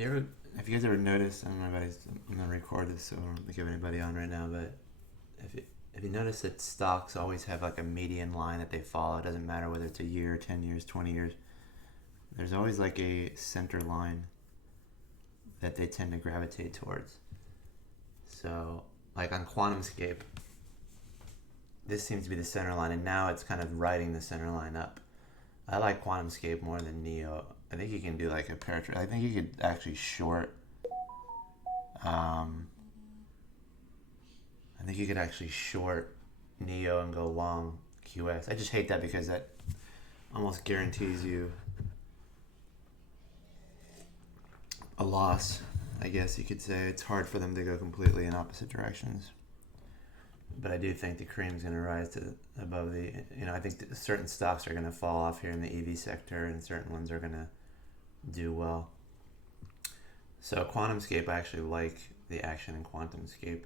Have you guys ever noticed? I don't know if I'm gonna record this, so I don't think of anybody on right now. But if you notice that stocks always have like a median line that they follow, it doesn't matter whether it's a year, 10 years, 20 years. There's always like a center line that they tend to gravitate towards. So, like on QuantumScape, this seems to be the center line, and now it's kind of riding the center line up. I like QuantumScape more than Neo. I think you can do like a pair trade. I think you could actually short. Um, I think you could actually short Neo and go long QS. I just hate that because that almost guarantees you a loss. I guess you could say it's hard for them to go completely in opposite directions. But I do think the cream's going to rise to above the. I think certain stocks are going to fall off here in the EV sector, and certain ones are going to do well. So QuantumScape, I actually like the action in QuantumScape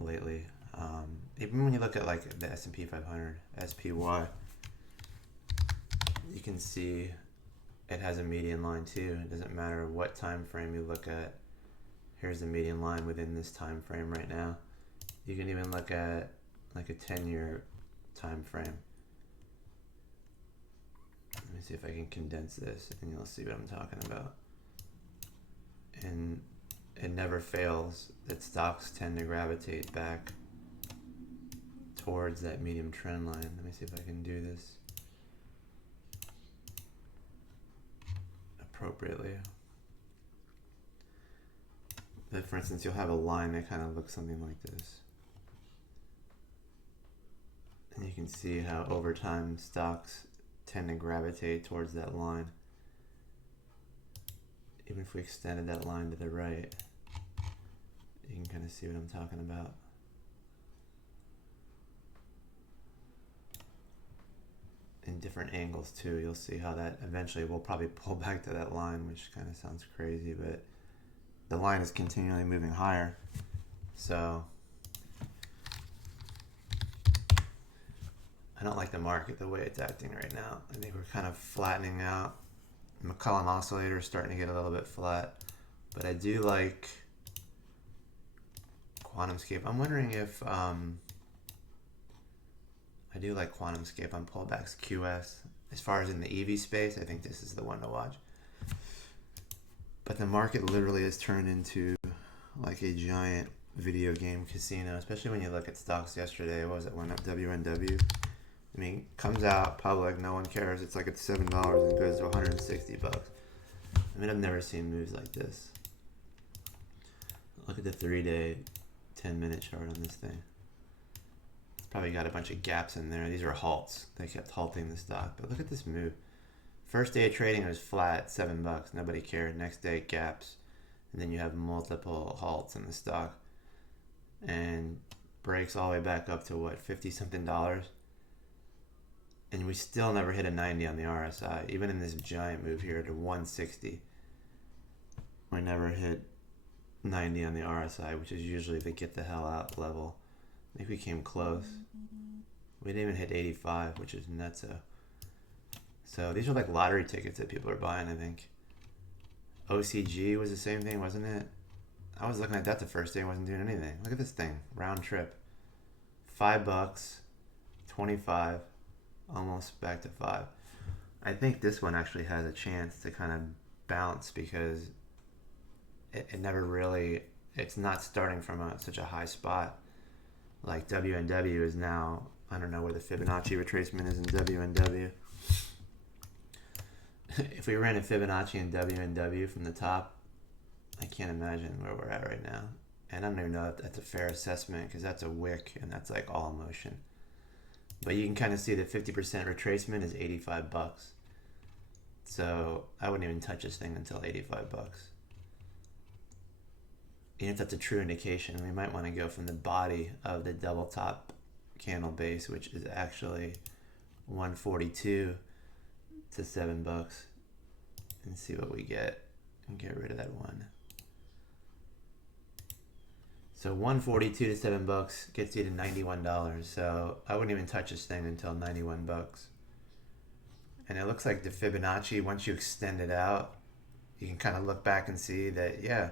lately. Even when you look at like the S&P 500, SPY, you can see it has a median line too. It doesn't matter what time frame you look at. Here's the median line within this time frame right now. You can even look at like a 10-year time frame. Let me see if I can condense this and you'll see what I'm talking about. And it never fails that stocks tend to gravitate back towards that medium trend line. Let me see if I can do this appropriately. But for instance, you'll have a line that kind of looks something like this. And you can see how over time stocks tend to gravitate towards that line. Even if we extended that line to the right, you can kind of see what I'm talking about. In different angles too, you'll see how that eventually will probably pull back to that line, which kind of sounds crazy, but the line is continually moving higher. So I don't like the market the way it's acting right now. I think we're kind of flattening out. McClellan oscillator is starting to get a little bit flat, but I do like QuantumScape. I'm wondering if I do like QuantumScape on pullbacks QS. As far as in the EV space, I think this is the one to watch. But the market literally has turned into like a giant video game casino, especially when you look at stocks yesterday. What was it? Went up WNW. I mean, comes out public, no one cares. It's like it's $7 and goes to $160. I mean, I've never seen moves like this. Look at the 3-day, 10-minute chart on this thing. It's probably got a bunch of gaps in there. These are halts. They kept halting the stock. But look at this move. First day of trading, it was flat, $7. Nobody cared. Next day, gaps. And then you have multiple halts in the stock. And breaks all the way back up to what, 50-something dollars? And we still never hit a 90 on the RSI. Even in this giant move here to 160, we never hit 90 on the RSI, which is usually the get the hell out level. I think we came close. We didn't even hit 85, which is nutso. So these are like lottery tickets that people are buying, I think. OCG was the same thing, wasn't it? I was looking at that the first day and wasn't doing anything. Look at this thing, round trip. $5, 25, almost back to 5. I think this one actually has a chance to kind of bounce because it never really, it's not starting from such a high spot. Like WNW is now, I don't know where the Fibonacci retracement is in WNW. If we ran a Fibonacci in WNW from the top, I can't imagine where we're at right now. And I don't even know if that's a fair assessment because that's a wick and that's like all motion. But you can kind of see the 50% retracement is $85. So I wouldn't even touch this thing until $85. Even if that's a true indication, we might want to go from the body of the double top candle base, which is actually 142 to $7, and see what we get and get rid of that one. So 142 to $7 gets you to $91. So I wouldn't even touch this thing until $91. And it looks like the Fibonacci, once you extend it out, you can kind of look back and see that, yeah,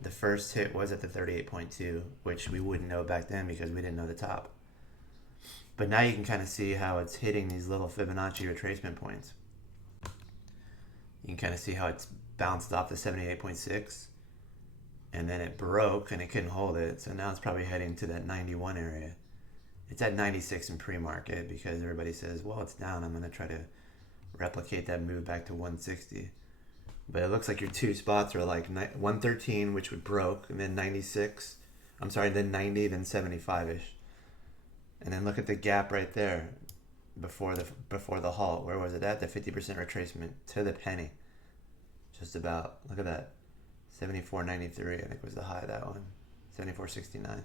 the first hit was at the 38.2, which we wouldn't know back then because we didn't know the top. But now you can kind of see how it's hitting these little Fibonacci retracement points. You can kind of see how it's bounced off the 78.6, and then it broke and it couldn't hold it. So now it's probably heading to that 91 area. It's at 96 in pre-market because everybody says, well, it's down. I'm going to try to replicate that move back to 160. But it looks like your two spots are like 113, which would broke, and then 96. I'm sorry, then 90, then 75-ish. And then look at the gap right there before the halt. Where was it at? The 50% retracement to the penny. Just about. Look at that. 74.93, I think was the high of that one. 74.69.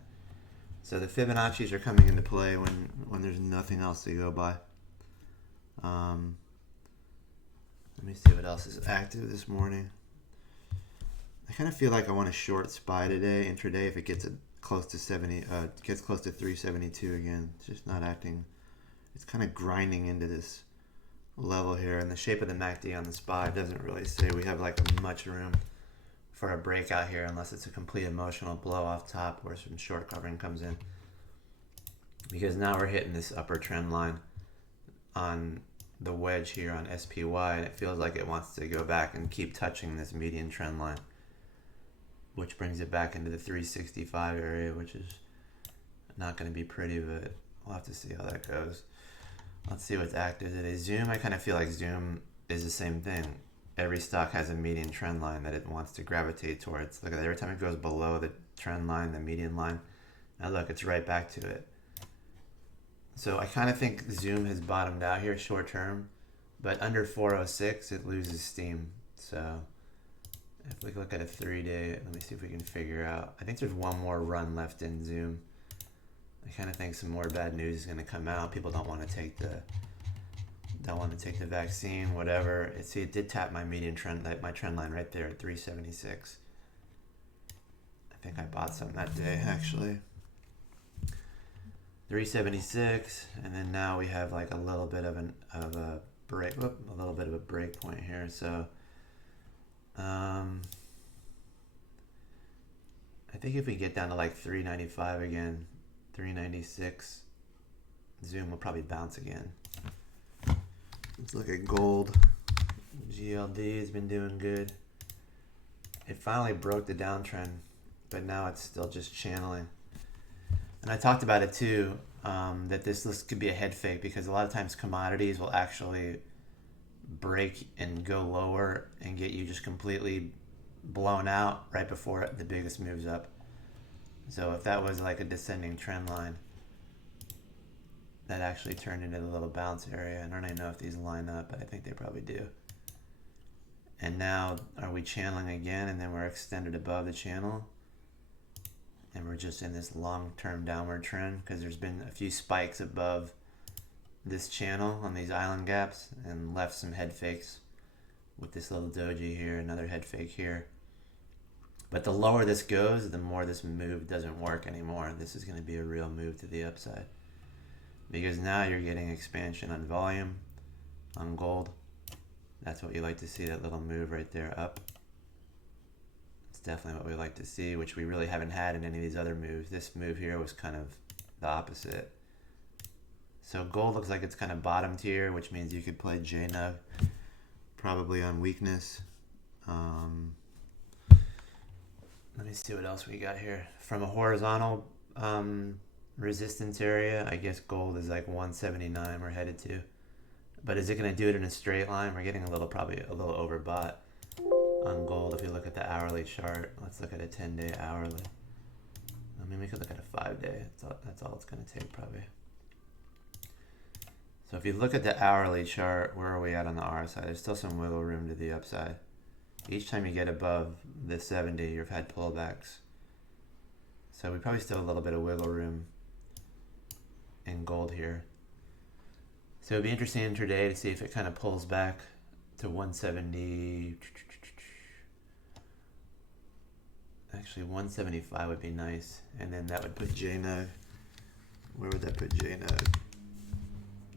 So the Fibonacci's are coming into play when there's nothing else to go by. Let me see what else is active this morning. I kind of feel like I want a short SPY today, intraday, if it gets close to 372 again. It's just not acting. It's kind of grinding into this level here, and the shape of the MACD on the SPY doesn't really say we have like much room for a breakout here unless it's a complete emotional blow off top where some short covering comes in. Because now we're hitting this upper trend line on the wedge here on SPY, and it feels like it wants to go back and keep touching this median trend line, which brings it back into the 365 area, which is not going to be pretty, but we'll have to see how that goes. Let's see what's active today. Zoom, I kind of feel like Zoom is the same thing. Every stock has a median trend line that it wants to gravitate towards. Look at that. Every time it goes below the trend line, the median line, now look, it's right back to it. So I kind of think Zoom has bottomed out here short term, but under 406 it loses steam. So if we look at a 3-day, let me see if we can figure out. I think there's one more run left in Zoom. I kind of think some more bad news is going to come out. People don't want to take the vaccine, whatever. See, it did tap my median trend, my trend line right there at 376. I think I bought some that day actually. 376, and then now we have like a little bit of a break, a little bit of a break point here. So, I think if we get down to like 395 again, 396, Zoom will probably bounce again. Let's look at gold. GLD has been doing good. It finally broke the downtrend, but now it's still just channeling. And I talked about it too, that this could be a head fake because a lot of times commodities will actually break and go lower and get you just completely blown out right before the biggest moves up. So if that was like a descending trend line, that actually turned into the little bounce area. I don't even know if these line up, but I think they probably do. And now are we channeling again, and then we're extended above the channel? And we're just in this long-term downward trend because there's been a few spikes above this channel on these island gaps and left some head fakes with this little doji here, another head fake here. But the lower this goes, the more this move doesn't work anymore. This is going to be a real move to the upside because now you're getting expansion on volume, on gold. That's what you like to see, that little move right there up. Definitely what we like to see, which we really haven't had in any of these other moves. This move here was kind of the opposite. So gold looks like it's kind of bottomed here, which means you could play JNUG probably on weakness. Let me see what else we got here. From a horizontal resistance area, I guess gold is like 179 we're headed to. But is it going to do it in a straight line? We're getting probably a little overbought on gold. If you look at the hourly chart, let's look at a 10-day hourly. I mean, we could look at a 5-day. That's all it's going to take probably. So if you look at the hourly chart, where are we at on the RSI? There's still some wiggle room to the upside. Each time you get above the 70, you've had pullbacks. So we probably still have a little bit of wiggle room in gold here. So it'd be interesting intraday to see if it kind of pulls back to 170. Actually, 175 would be nice, and then that would put JNUG. Where would that put JNUG?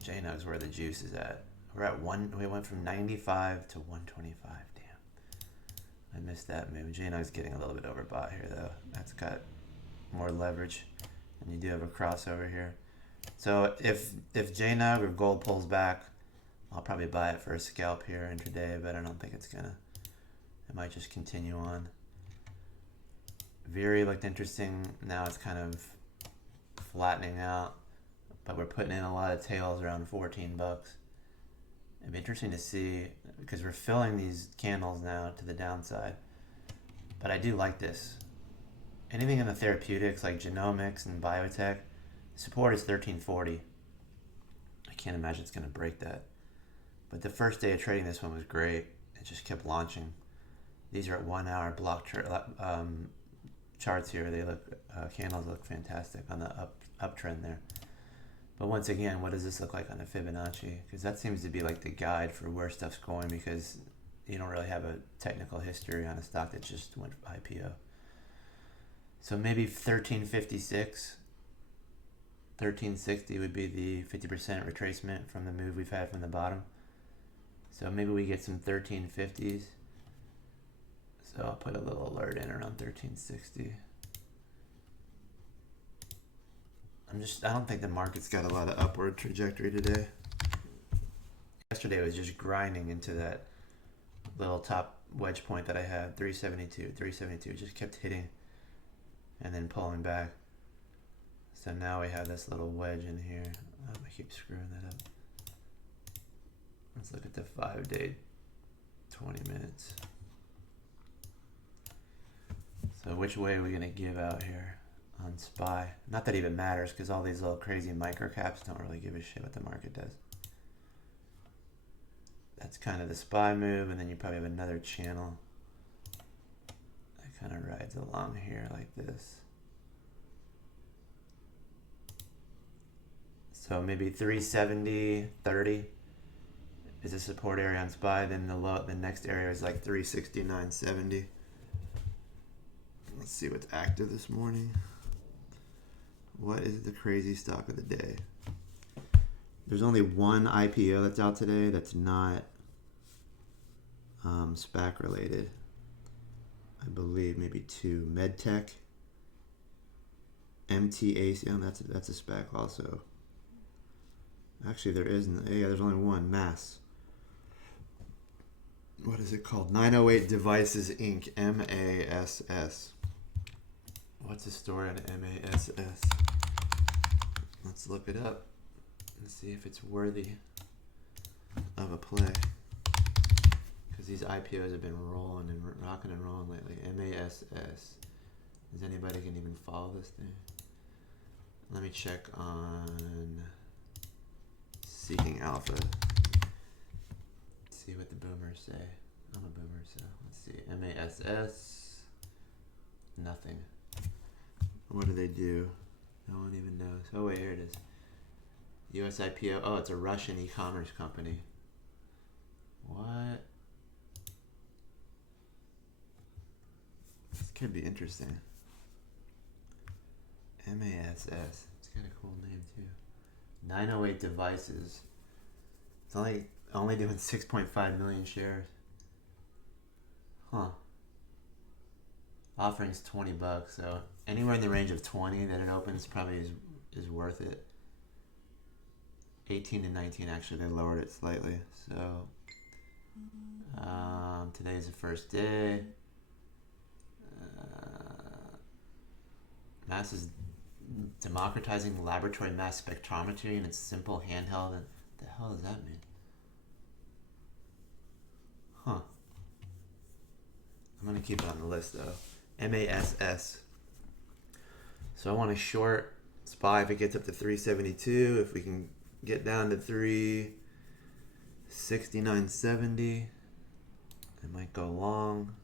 JNUG's where the juice is at. We're at one. We went from 95 to 125. Damn. I missed that move. JNUG's getting a little bit overbought here though. That's got more leverage, and you do have a crossover here. So if JNUG or gold pulls back, I'll probably buy it for a scalp here intraday, but I don't think it's gonna. It might just continue on. Veri looked interesting. Now it's kind of flattening out, but we're putting in a lot of tails around 14 bucks. It'd be interesting to see because we're filling these candles now to the downside. But I do like this. Anything in the therapeutics like genomics and biotech, support is 1340. I can't imagine it's going to break that. But the first day of trading this one was great. It just kept launching. These are at 1 hour block charts here. They look candles look fantastic on the uptrend there. But once again, what does this look like on a Fibonacci? Because that seems to be like the guide for where stuff's going, because you don't really have a technical history on a stock that just went IPO. So maybe 1356, 1360 would be the 50% retracement from the move we've had from the bottom. So maybe we get some 1350s. So I'll put a little alert in around 1360. I don't think the market's got a lot of upward trajectory today. Yesterday was just grinding into that little top wedge point that I had, 372, just kept hitting and then pulling back. So now we have this little wedge in here. I keep screwing that up. Let's look at the 5-day, 20 minutes. So which way are we gonna give out here on SPY? Not that it even matters, because all these little crazy micro caps don't really give a shit what the market does. That's kind of the SPY move, and then you probably have another channel that kind of rides along here like this. So maybe 370, 30 is a support area on SPY. Then the next area is like 369.70. Let's see what's active this morning. What is the crazy stock of the day? There's only one IPO that's out today that's not SPAC related. I believe maybe two. MedTech, MTAC, that's a SPAC also. Actually, there isn't. Yeah, there's only one. Mass. What is it called? 908 Devices Inc. MASS. What's the story on MASS? Let's look it up and see if it's worthy of a play. Because these IPOs have been rolling and rocking and rolling lately. MASS. Does anybody can even follow this thing? Let me check on Seeking Alpha. See what the boomers say. I'm a boomer, so let's see. MASS. Nothing. What do they do? No one even knows. Oh wait, here it is. US IPO. Oh, it's a Russian e-commerce company. What? This could be interesting. MASS. It's got a cool name too. 908 Devices. It's only doing 6.5 million shares. Huh. Offering's $20, so anywhere in the range of 20 that it opens probably is worth it. 18 to 19, actually, they lowered it slightly. So today's the first day. Mass is democratizing laboratory mass spectrometry and it's simple handheld. And what the hell does that mean? Huh. I'm gonna keep it on the list though. MASS. So I want to short SPY if it gets up to 372. If we can get down to 369.70, it might go long.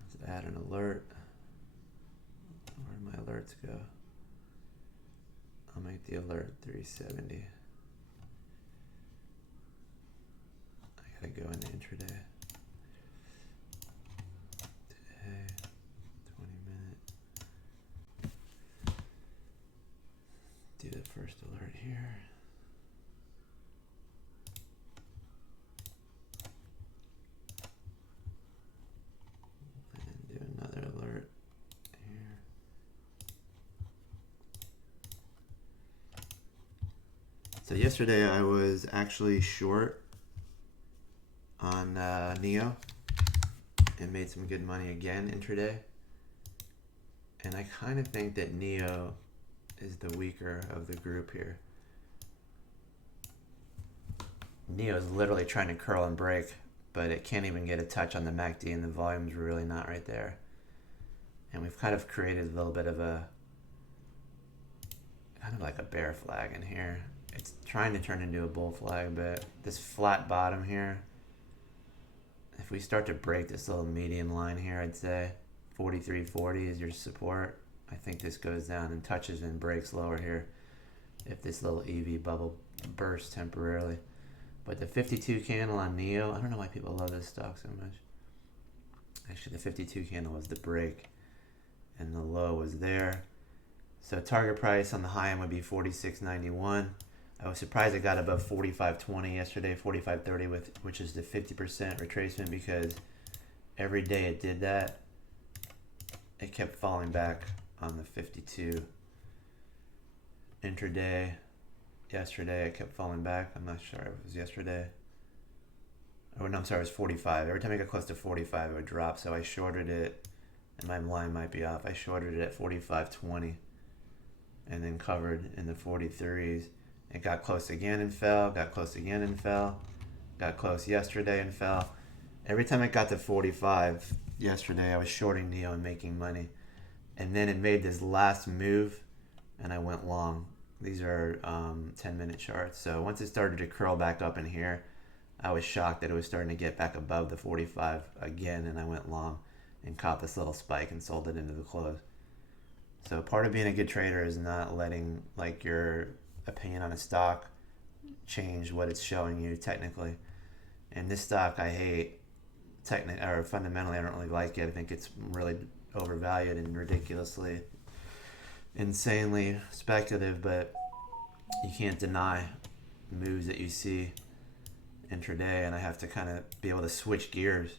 Let's add an alert. Where'd my alerts go? I'll make the alert 370. I gotta go into intraday. Today, 20 minute. Do the first alert here. Yesterday I was actually short on Neo and made some good money again intraday. And I kind of think that Neo is the weaker of the group here. Neo is literally trying to curl and break, but it can't even get a touch on the MACD, and the volume's really not right there. And we've kind of created a little bit of a kind of like a bear flag in here. It's trying to turn into a bull flag, but this flat bottom here, if we start to break this little median line here, I'd say 43.40 is your support. I think this goes down and touches and breaks lower here if this little EV bubble bursts temporarily. But the 52 candle on Neo, I don't know why people love this stock so much. Actually, the 52 candle was the break and the low was there. So target price on the high end would be 46.91. I was surprised it got above 45.20 yesterday, 45.30, which is the 50% retracement, because every day it did that, it kept falling back on the 52. Intraday, yesterday it kept falling back. I'm not sure if it was yesterday. Oh no, I'm sorry, it was 45. Every time I got close to 45, it would drop. So I shorted it, and my line might be off. I shorted it at 45.20, and then covered in the 43s. It got close again and fell. Got close again and fell. Got close yesterday and fell. Every time it got to 45 yesterday, I was shorting Neo and making money. And then it made this last move, and I went long. These are 10-minute charts. So once it started to curl back up in here, I was shocked that it was starting to get back above the 45 again, and I went long and caught this little spike and sold it into the close. So part of being a good trader is not letting like your opinion on a stock change what it's showing you technically. And this stock I hate. Or fundamentally, I don't really like it. I think it's really overvalued and ridiculously, insanely speculative, but you can't deny moves that you see intraday, and I have to kind of be able to switch gears,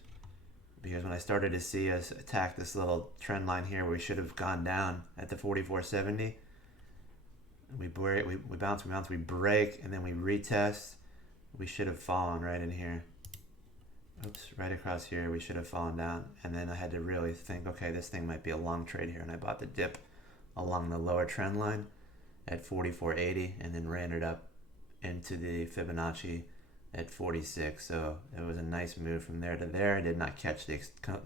because when I started to see us attack this little trend line here where we should have gone down at the 44.70, we bounce, we break, and then we retest. We should have fallen right in here. Oops, right across here, we should have fallen down. And then I had to really think, okay, this thing might be a long trade here. And I bought the dip along the lower trend line at 44.80 and then ran it up into the Fibonacci at 46. So it was a nice move from there to there. I did not catch the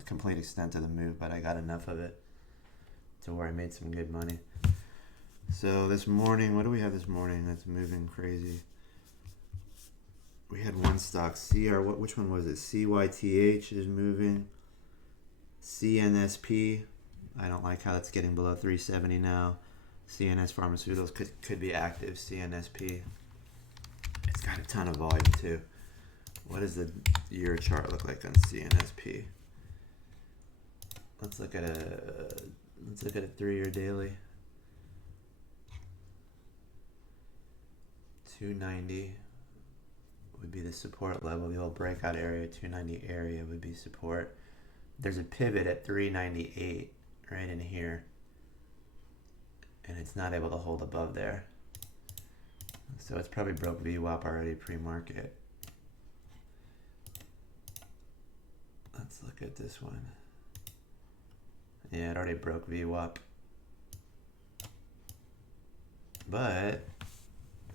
complete extent of the move, but I got enough of it to where I made some good money. So this morning, what do we have this morning that's moving crazy? We had one stock, which one was it? CYTH is moving. CNSP, I don't like how that's getting below 370 now. CNS Pharmaceuticals could be active. CNSP, it's got a ton of volume too. What does the year chart look like on CNSP? Let's look at a 3-year daily. 290 would be the support level. The old breakout area, 290 area would be support. There's a pivot at 398 right in here, and it's not able to hold above there. So it's probably broke VWAP already pre-market. Let's look at this one. Yeah, it already broke VWAP, but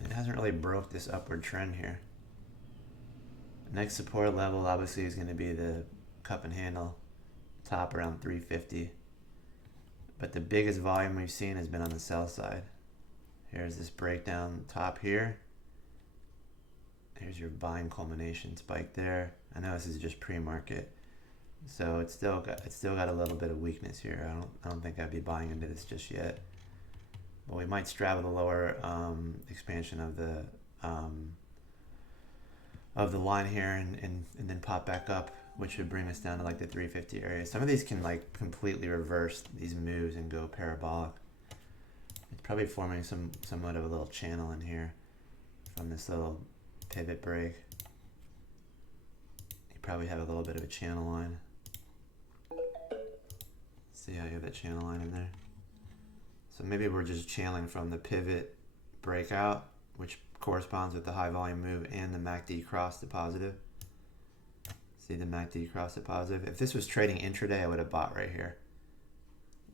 it hasn't really broke this upward trend here. Next support level obviously is going to be the cup and handle top around 350. But the biggest volume we've seen has been on the sell side. Here's this breakdown top here. Here's your buying culmination spike there. I know this is just pre-market, so it's still got a little bit of weakness here. I don't think I'd be buying into this just yet. But we might straddle the lower expansion of the line here and then pop back up, which would bring us down to like the 350 area. Some of these can like completely reverse these moves and go parabolic. It's probably forming somewhat of a little channel in here from this little pivot break. You probably have a little bit of a channel line. See how you have that channel line in there? So maybe we're just channeling from the pivot breakout, which corresponds with the high volume move and the MACD cross to positive. See the MACD cross to positive. If this was trading intraday, I would have bought right here.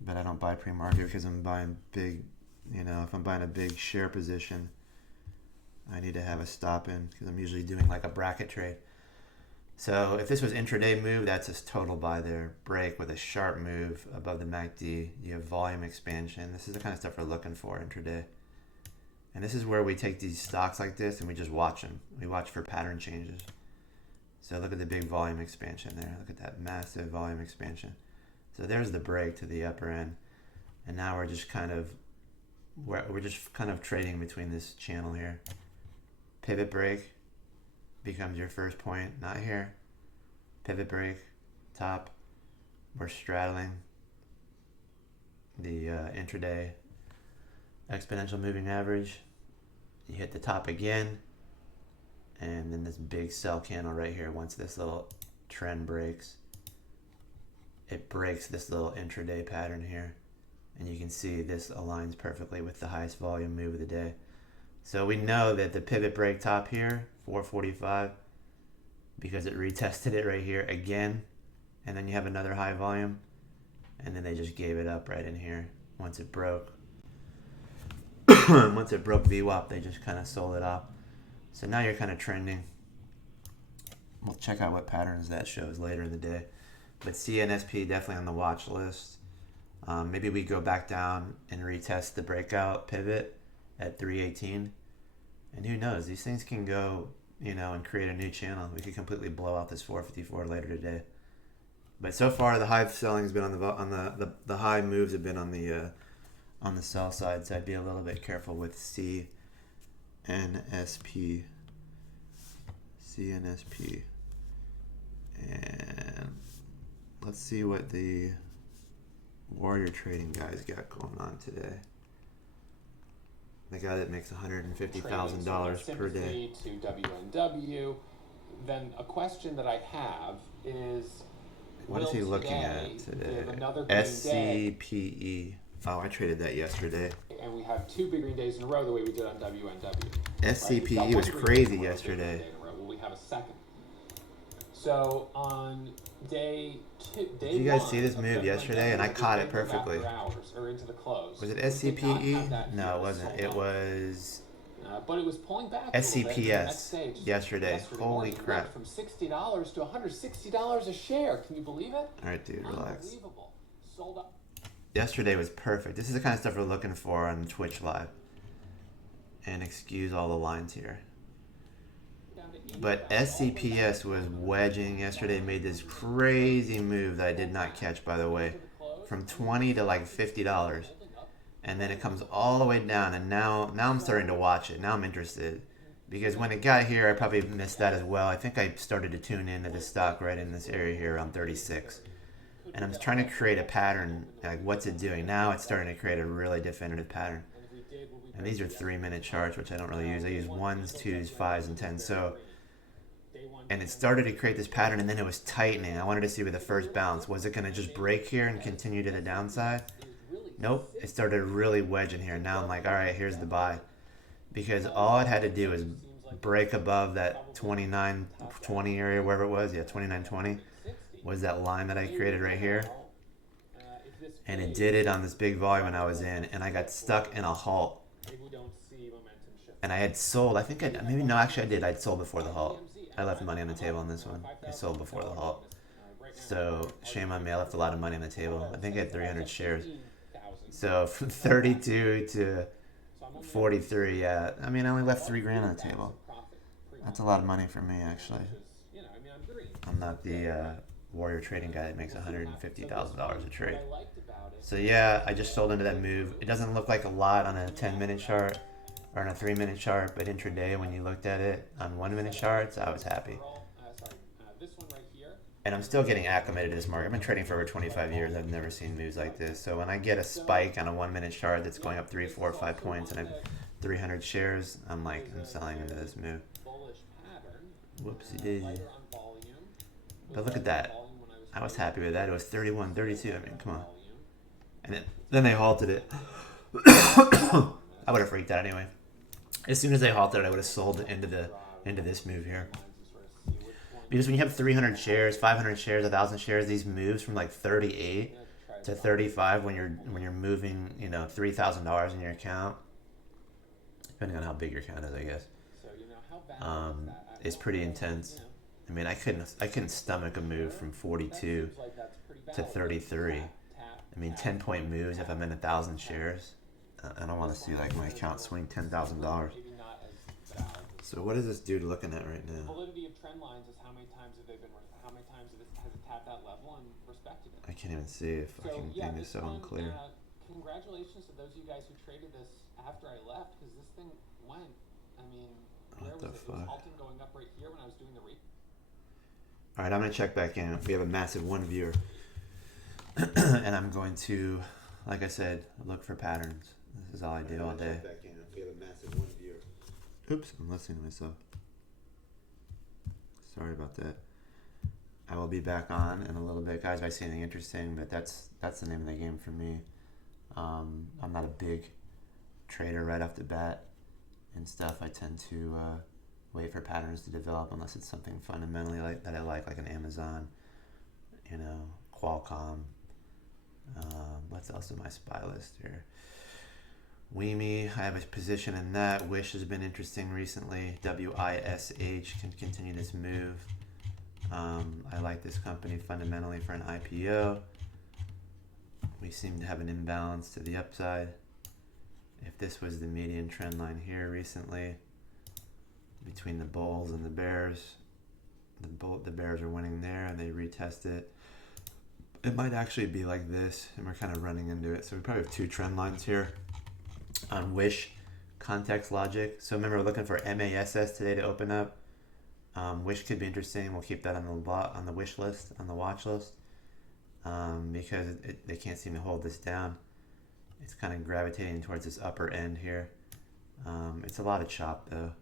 But I don't buy pre-market because I'm buying big, if I'm buying a big share position, I need to have a stop in because I'm usually doing like a bracket trade. So if this was intraday move, that's a total buy there. Break with a sharp move above the MACD. You have volume expansion. This is the kind of stuff we're looking for intraday. And this is where we take these stocks like this and we just watch them. We watch for pattern changes. So look at the big volume expansion there. Look at that massive volume expansion. So there's the break to the upper end. And now we're just kind of trading between this channel here. Pivot break becomes your first point, not here. Pivot break, top. We're straddling the intraday exponential moving average. You hit the top again, and then this big sell candle right here. Once this little trend breaks, it breaks this little intraday pattern here, and you can see this aligns perfectly with the highest volume move of the day. So we know that the pivot break top here, 445, because it retested it right here again, and then you have another high volume, and then they just gave it up right in here once it broke. Once it broke VWAP, they just kind of sold it off. So now you're kind of trending. We'll check out what patterns that shows later in the day. But CNSP definitely on the watch list. Maybe we go back down and retest the breakout pivot at 318. And who knows, these things can go, and create a new channel. We could completely blow out this 454 later today. But so far, the high selling's been on the high moves have been on the sell side. So I'd be a little bit careful with CNSP. And let's see what the Warrior Trading guys got going on today. The guy that makes $150,000 per day. To WNW. Then a question that I have is, what is he looking at today? SCPE. Oh, I traded that yesterday. And we have two big green days in a row the way we did on WNW. SCPE right? Was crazy yesterday. Will we have a second? So on day did you guys see this move yesterday? And I caught it perfectly. Or into the close. Was it SCPE? No, it wasn't. It was. But it was pulling back. SCPS yesterday. Holy crap! From $60 to $160 a share. Can you believe it? All right, dude, relax. Unbelievable. Sold up. Yesterday was perfect. This is the kind of stuff we're looking for on Twitch Live. And excuse all the lines here. But SCPS was wedging yesterday, made this crazy move that I did not catch, by the way, from $20 to like $50. And then it comes all the way down, and now I'm starting to watch it. Now I'm interested. Because when it got here, I probably missed that as well. I think I started to tune into the stock right in this area here around 36. And I'm trying to create a pattern, like what's it doing? Now it's starting to create a really definitive pattern. And these are 3-minute charts, which I don't really use. I use 1s, 2s, 5s, and 10s. And it started to create this pattern, and then it was tightening. I wanted to see where the first bounce. Was it going to just break here and continue to the downside? Nope. It started really wedging here. Now I'm like, all right, here's the buy. Because all it had to do was break above that 29.20 area, wherever it was. Yeah, 29.20 was that line that I created right here. And it did it on this big volume when I was in, and I got stuck in a halt. And I had sold, I think I did. I'd sold before the halt. I left money on the table on this one. I sold before the halt. So shame on me, I left a lot of money on the table. I think I had 300 shares. So from 32 to 43, yeah. I mean, I only left $3,000 on the table. That's a lot of money for me, actually. I'm not the Warrior Trading guy that makes $150,000 a trade. So yeah, I just sold into that move. It doesn't look like a lot on a 10-minute chart or on a 3-minute chart, but intraday when you looked at it on 1-minute charts, I was happy. And I'm still getting acclimated to this market. I've been trading for over 25 years. I've never seen moves like this. So when I get a spike on a 1-minute chart that's going up 3, 4, 5 points and I have 300 shares, I'm selling into this move. Whoopsie daisy. But look at that. I was happy with that. It was 31, 32. I mean, come on. And then they halted it. I would have freaked out anyway. As soon as they halted, I would have sold into this move here. Because when you have 300 shares, 500 shares, 1,000 shares, these moves from like 38 to 35 when you're moving, $3,000 in your account, depending on how big your account is, I guess, is pretty intense. I mean, I couldn't stomach a move from 42 to 33. I mean, 10-point moves if I'm in 1,000 shares. I don't want to see like my account swing $10,000. So what is this dude looking at right now? Validity of trend lines is how many times has it tapped that level and respected it. I can't even see if fucking thing is so unclear. Congratulations to those of you guys who traded this after I left, because this thing went. I mean, where was it? It was halting going up right here when I was doing the All right, I'm gonna check back in. We have a massive one viewer, and I'm going to, like I said, look for patterns. This is all I do all day. We have a massive one viewer. Oops, I'm listening to myself. Sorry about that. I will be back on in a little bit, guys. If I see anything interesting, but that's the name of the game for me. I'm not a big trader right off the bat and stuff. I tend to wait for patterns to develop unless it's something fundamentally that I like an Amazon, Qualcomm. What's else on my spy list here? Weemy, I have a position in that. Wish has been interesting recently. WISH can continue this move. I like this company fundamentally for an IPO. We seem to have an imbalance to the upside. If this was the median trend line here recently, between the bulls and the bears, the bears are winning there and they retest it. It might actually be like this, and we're kind of running into it. So we probably have two trend lines here on Wish context logic. So remember, we're looking for MASS today to open up. Wish could be interesting. We'll keep that on the wish list, on the watch list, because they can't seem to hold this down. It's kind of gravitating towards this upper end here. It's a lot of chop though,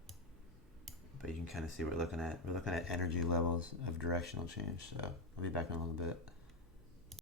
but you can kind of see what we're looking at. We're looking at energy levels of directional change. So I'll be back in a little bit.